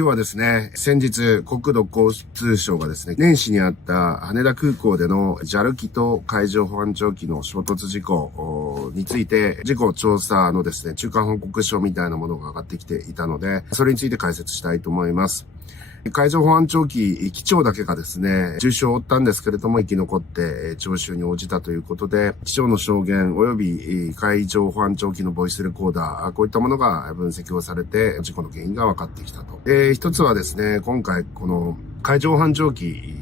今日はですね、先日国土交通省がですね、年始にあった羽田空港での JAL 機と海上保安庁機の衝突事故について、事故調査のですね、中間報告書みたいなものが上がってきていたので、それについて解説したいと思います。海上保安庁機機長だけがですね、重傷を負ったんですけれども生き残って聴取に応じたということで、機長の証言及び海上保安庁機のボイスレコーダー、こういったものが分析をされて事故の原因が分かってきたと。一つはですね、今回この海上保安庁機、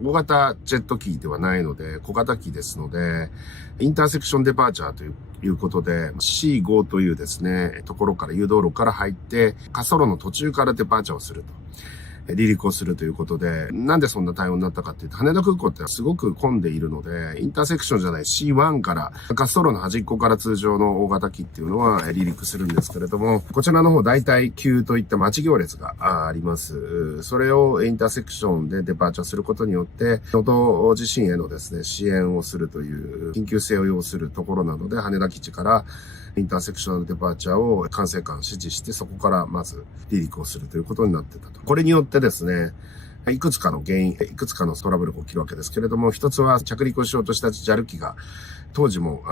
大型ジェット機ではないので、小型機ですので、インターセクションデパーチャーということで、C5 というですね、ところから誘導路から入って、滑走路の途中からデパーチャーをすると。離陸をするということで、なんでそんな対応になったかっていうと、羽田空港ってすごく混んでいるので、インターセクションじゃない C1 から、滑走路の端っこから通常の大型機っていうのは離陸するんですけれども、こちらの方大体9といった待ち行列があります。それをインターセクションでデパーチャーすることによって、能登地震へのですね、支援をするという緊急性を要するところなので、羽田基地からインターセクショナルデパーチャーを管制官指示して、そこからまず離陸をするということになってたと。これによってですね、いくつかの原因、いくつかのトラブルが起きるわけですけれども、一つは着陸をしようとした JAL 機が、当時も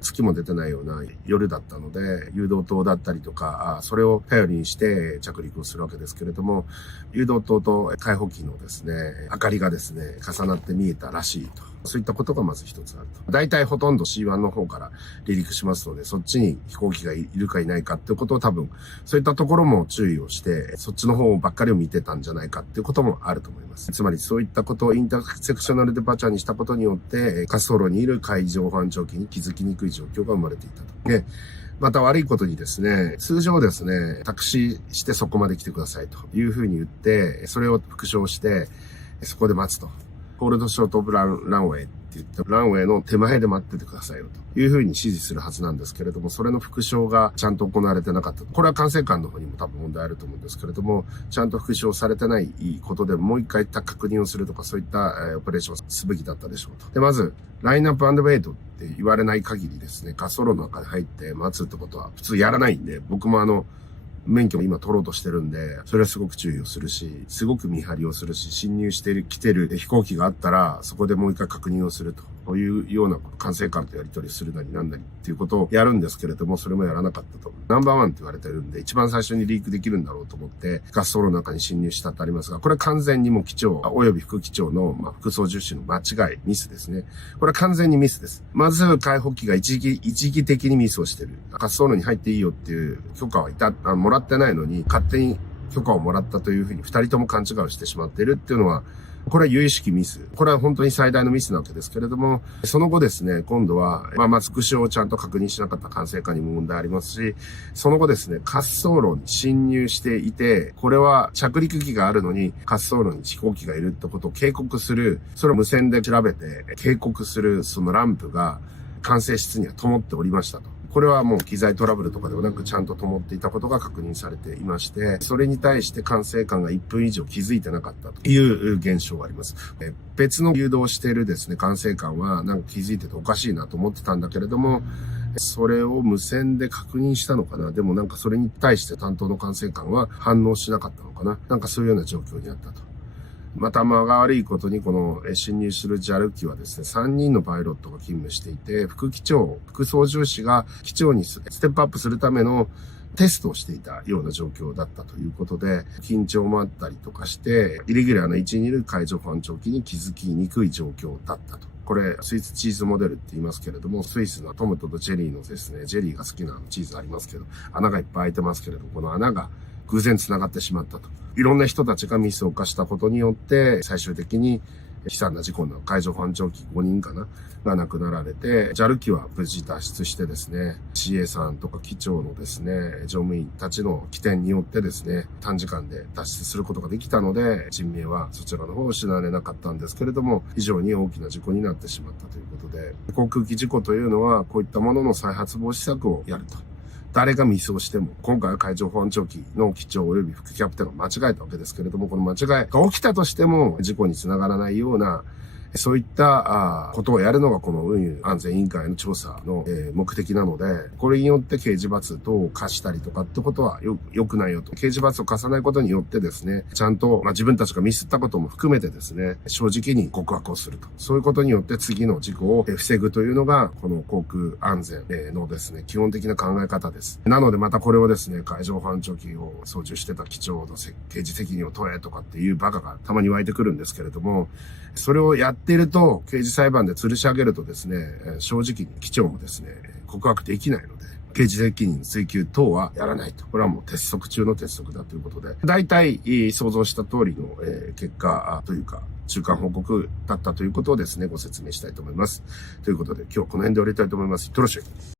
月も出てないような夜だったので、誘導灯だったりとか、それを頼りにして着陸をするわけですけれども、誘導灯と開放機のですね、明かりがですね、重なって見えたらしいと。そういったことがまず一つあると。大体ほとんど C1 の方から離陸しますので、そっちに飛行機がいるかいないかっていうことを多分、そういったところも注意をして、そっちの方ばっかりを見てたんじゃないかっていうこともあると思います。つまりそういったことをインターセクショナルデパーチャーにしたことによって、滑走路にいる海上保安庁機に気づきにくい状況が生まれていたと。で、また悪いことにですね、通常ですね、タクシーしてそこまで来てくださいというふうに言って、それを復唱して、そこで待つと。ホールドショートオブランウェイって言って、ランウェイの手前で待っててくださいよというふうに指示するはずなんですけれども、それの復唱がちゃんと行われてなかったと。これは管制官の方にも多分問題あると思うんですけれども、ちゃんと復唱されてないことでもう一回確認をするとか、そういったオペレーションをすべきだったでしょうと。で、まず、ラインナップ&ウェイトって言われない限りですね、滑走路の中に入って待つってことは普通やらないんで、僕も免許も今取ろうとしてるんで、それはすごく注意をするし、すごく見張りをするし、侵入して来てる飛行機があったら、そこでもう一回確認をするというような管制官とやり取りするなりなんなりっていうことをやるんですけれども、それもやらなかったと。ナンバーワンって言われてるんで、一番最初にリークできるんだろうと思って、滑走路の中に侵入したってありますが、これは完全にもう機長、及び副機長の、副操縦士の間違い、ミスですね。これは完全にミスです。まず、開放機が一時的にミスをしてる。滑走路に入っていいよっていう許可はもらってないのに、勝手に許可をもらったというふうに二人とも勘違いをしてしまっているっていうのは、これは有意識ミス。これは本当に最大のミスなわけですけれども、その後ですね、今度は、まず復唱をちゃんと確認しなかった管制官にも問題ありますし、その後ですね、滑走路に侵入していて、これは着陸機があるのに滑走路に飛行機がいるってことを警告する、それを無線で調べて警告するそのランプが管制室には灯っておりましたと。これはもう機材トラブルとかではなくちゃんと灯っていたことが確認されていまして、それに対して管制官が1分以上気づいてなかったという現象があります。別の誘導しているですね、管制官はなんか気づいてておかしいなと思ってたんだけれども、それを無線で確認したのかな。でもなんかそれに対して担当の管制官は反応しなかったのかな。なんかそういうような状況にあったと。また間が悪いことにこの侵入する JAL 機はですね、3人のパイロットが勤務していて、副機長、副操縦士が機長にステップアップするためのテストをしていたような状況だったということで、緊張もあったりとかして、イレギュラーな位置にいる海上保安庁機に気づきにくい状況だったと。これ、スイスチーズモデルって言いますけれども、スイスのトムとジェリーのですね、ジェリーが好きなチーズありますけど、穴がいっぱい開いてますけれども、この穴が偶然繋がってしまったと。いろんな人たちがミスを犯したことによって、最終的に悲惨な事故の海上保安庁機5人かなが亡くなられて、JAL 機は無事脱出してですね、CA さんとか機長のですね、乗務員たちの起点によってですね、短時間で脱出することができたので、人命はそちらの方を失われなかったんですけれども、非常に大きな事故になってしまったということで、航空機事故というのは、こういったものの再発防止策をやると。誰がミスをしても、今回は海上保安庁機の機長及び副キャプテンが間違えたわけですけれども、この間違いが起きたとしても、事故につながらないようなそういったことをやるのがこの運輸安全委員会の調査の目的なので、これによって刑事罰等を課したりとかってことは良くないよと。刑事罰を課さないことによってですね、ちゃんと、自分たちがミスったことも含めてですね、正直に告白をすると。そういうことによって次の事故を防ぐというのが、この航空安全のですね、基本的な考え方です。なのでまたこれをですね、海上保安庁機を操縦してた機長の刑事責任を問えとかっていうバカがたまに湧いてくるんですけれども、それをやっていると、刑事裁判で吊るし上げるとですね、正直に機長もですね、告白できないので、刑事責任追及等はやらないと。これはもう鉄則中の鉄則だということで、大体想像した通りの結果というか、中間報告だったということをですね、ご説明したいと思います。ということで、今日はこの辺で終わりたいと思います。よろしく。